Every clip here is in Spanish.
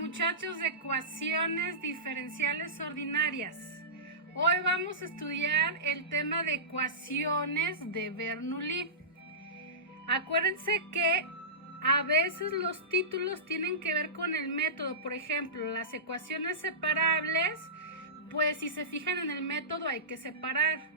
Muchachos de ecuaciones diferenciales ordinarias. Hoy vamos a estudiar el tema de ecuaciones de Bernoulli. Acuérdense que a veces los títulos tienen que ver con el método. Por ejemplo, las ecuaciones separables, pues si se fijan en el método hay que separar.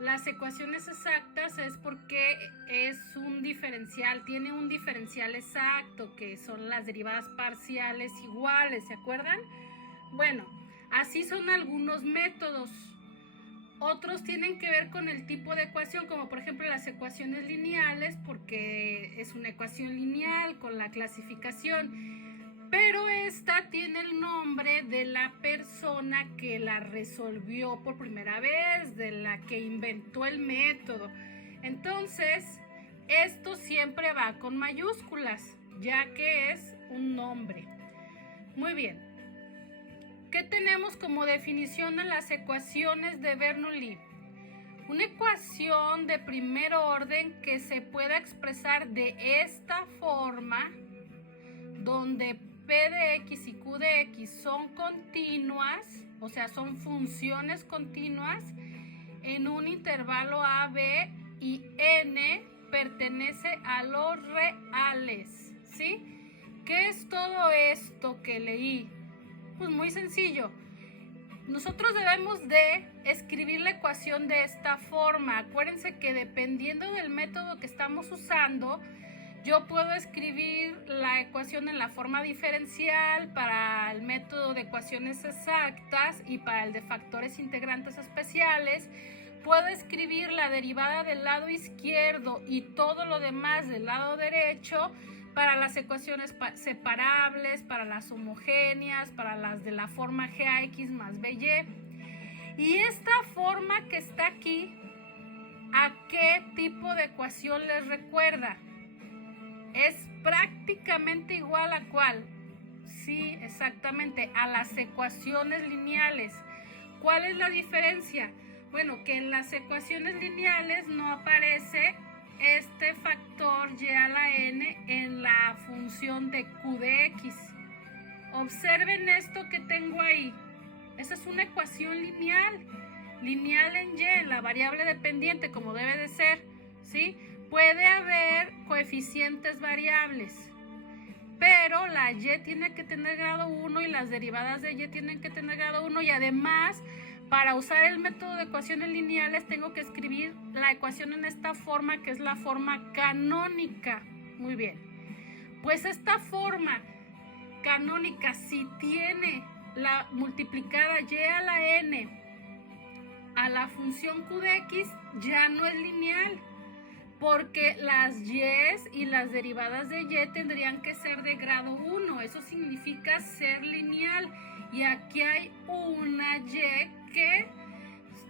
Las ecuaciones exactas es porque es un diferencial, tiene un diferencial exacto, que son las derivadas parciales iguales, ¿se acuerdan? Bueno, así son algunos métodos. Otros tienen que ver con el tipo de ecuación, como por ejemplo las ecuaciones lineales, porque es una ecuación lineal con la clasificación. Pero esta tiene el nombre de la persona que la resolvió por primera vez, de la que inventó el método. Entonces, esto siempre va con mayúsculas, ya que es un nombre. Muy bien. ¿Qué tenemos como definición en las ecuaciones de Bernoulli? Una ecuación de primer orden que se pueda expresar de esta forma, donde P de X y Q de X son continuas, o sea, son funciones continuas en un intervalo A, B y N pertenece a los reales, ¿sí? ¿Qué es todo esto que leí? Pues muy sencillo. Nosotros debemos de escribir la ecuación de esta forma. Acuérdense que dependiendo del método que estamos usando, yo puedo escribir la ecuación en la forma diferencial para el método de ecuaciones exactas y para el de factores integrantes especiales. Puedo escribir la derivada del lado izquierdo y todo lo demás del lado derecho para las ecuaciones separables, para las homogéneas, para las de la forma GAX más BY. Y esta forma que está aquí, ¿a qué tipo de ecuación les recuerda? Es prácticamente igual a ¿cuál? Sí, exactamente, a las ecuaciones lineales. ¿Cuál es la diferencia? Bueno, que en las ecuaciones lineales no aparece este factor y a la n en la función de q de x. Observen esto que tengo ahí. Esa es una ecuación lineal. Lineal en y, en la variable dependiente, como debe de ser, ¿sí? Puede haber coeficientes variables, pero la y tiene que tener grado 1 y las derivadas de y tienen que tener grado 1, y además, para usar el método de ecuaciones lineales tengo que escribir la ecuación en esta forma, que es la forma canónica. Muy bien. Pues esta forma canónica, si tiene la multiplicada y a la n a la función q de x, ya no es lineal, porque las y y las derivadas de y tendrían que ser de grado 1. Eso significa ser lineal. Y aquí hay una y que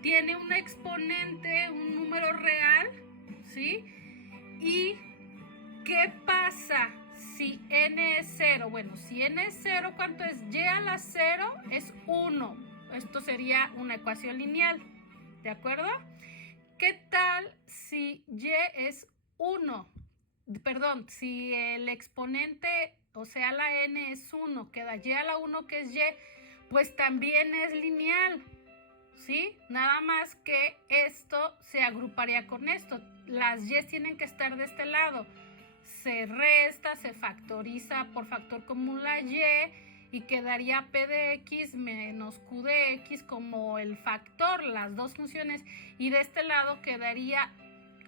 tiene un exponente, un número real, ¿sí? ¿Y qué pasa si n es 0? Bueno, si n es 0, ¿cuánto es? Y a la 0 es 1. Esto sería una ecuación lineal, ¿de acuerdo? ¿Qué tal si y es 1? Perdón, si el exponente, o sea, la n es 1, queda y a la 1 que es y, pues también es lineal, ¿sí? Nada más que esto se agruparía con esto. Las y tienen que estar de este lado. Se resta, se factoriza por factor común la y quedaría P de X menos Q de X como el factor, las dos funciones, y de este lado quedaría,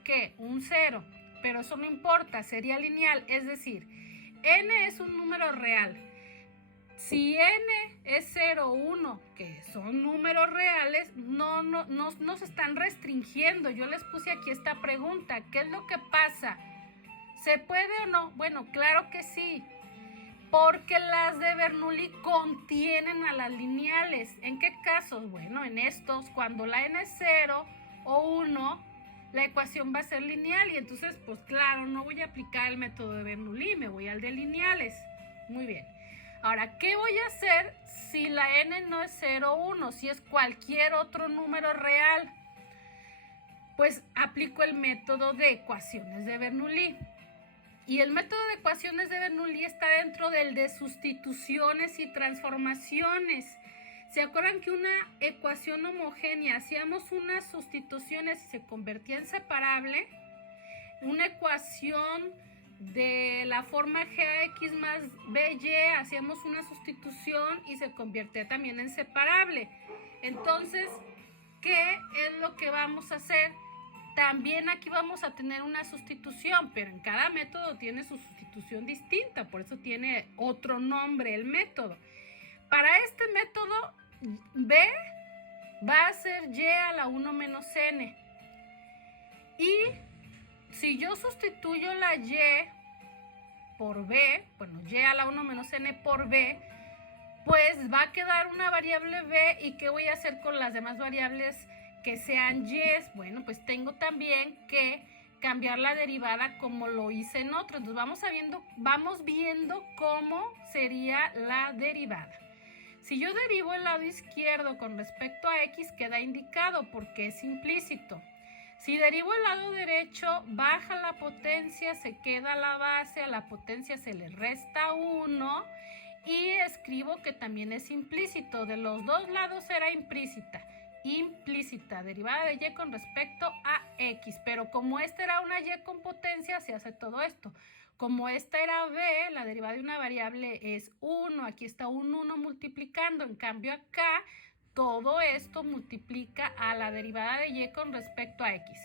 ¿qué? Un 0, pero eso no importa, sería lineal, es decir, n es un número real. Si n es 0 o 1, que son números reales, no se están restringiendo. Yo les puse aquí esta pregunta, ¿qué es lo que pasa? ¿Se puede o no? Bueno, claro que sí, porque las de Bernoulli contienen a las lineales. ¿En qué casos? Bueno, en estos, cuando la n es 0 o 1, la ecuación va a ser lineal, y entonces, pues claro, no voy a aplicar el método de Bernoulli, me voy al de lineales. Muy bien. Ahora, ¿qué voy a hacer si la n no es 0 o 1? Si es cualquier otro número real, pues aplico el método de ecuaciones de Bernoulli. Y el método de ecuaciones de Bernoulli está dentro del de sustituciones y transformaciones. ¿Se acuerdan que una ecuación homogénea, hacíamos unas sustituciones y se convertía en separable? Una ecuación de la forma GAX más BY, hacíamos una sustitución y se convertía también en separable. Entonces, ¿qué es lo que vamos a hacer? También aquí vamos a tener una sustitución, pero en cada método tiene su sustitución distinta, por eso tiene otro nombre el método. Para este método, B va a ser Y a la 1 menos N. Y si yo sustituyo la Y por B, bueno, Y a la 1 menos N por B, pues va a quedar una variable B. ¿Y qué voy a hacer con las demás variables que sean Y? Bueno, pues tengo también que cambiar la derivada como lo hice en otro. Entonces vamos viendo cómo sería la derivada. Si yo derivo el lado izquierdo con respecto a X, queda indicado porque es implícito. Si derivo el lado derecho, baja la potencia, se queda la base, a la potencia se le resta 1 y escribo que también es implícito. De los dos lados era implícita, derivada de Y con respecto a X. Pero como esta era una Y con potencia, se hace todo esto. Como esta era B, la derivada de una variable es 1. Aquí está un 1 multiplicando. En cambio acá, todo esto multiplica a la derivada de Y con respecto a X.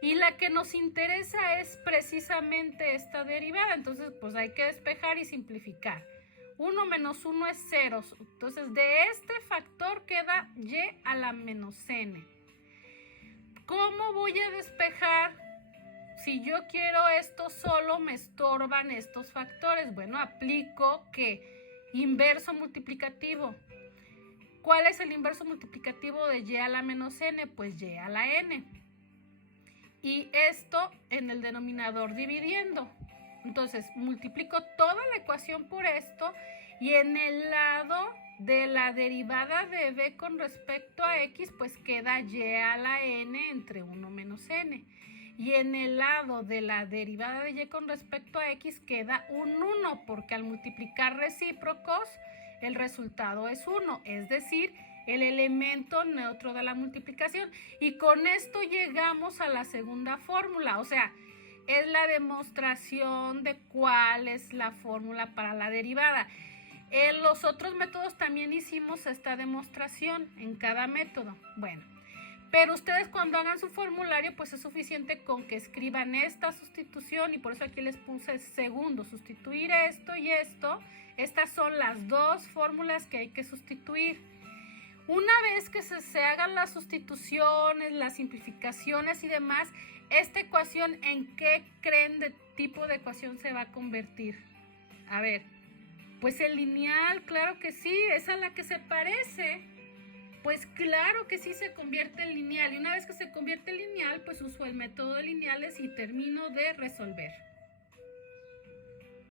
Y la que nos interesa es precisamente esta derivada. Entonces, pues hay que despejar y simplificar. 1 menos 1 es 0. Entonces, de este factor queda Y a la menos N. ¿Cómo voy a despejar? Si yo quiero esto solo, me estorban estos factores. Bueno, aplico que inverso multiplicativo. ¿Cuál es el inverso multiplicativo de Y a la menos N? Pues Y a la N. Y esto en el denominador dividiendo. Entonces, multiplico toda la ecuación por esto y en el lado de la derivada de B con respecto a X, pues queda Y a la N entre 1 menos N. Y en el lado de la derivada de Y con respecto a X queda un 1, porque al multiplicar recíprocos, el resultado es 1, es decir, el elemento neutro de la multiplicación. Y con esto llegamos a la segunda fórmula, o sea, es la demostración de cuál es la fórmula para la derivada. En los otros métodos también hicimos esta demostración en cada método. Bueno, pero ustedes cuando hagan su formulario, pues es suficiente con que escriban esta sustitución y por eso aquí les puse segundo, sustituir esto y esto. Estas son las dos fórmulas que hay que sustituir. Una vez que se hagan las sustituciones, las simplificaciones y demás, esta ecuación, ¿en qué creen de tipo de ecuación se va a convertir? A ver, pues el lineal, claro que sí, es a la que se parece. Pues claro que sí se convierte en lineal. Y una vez que se convierte en lineal, pues uso el método de lineales y termino de resolver.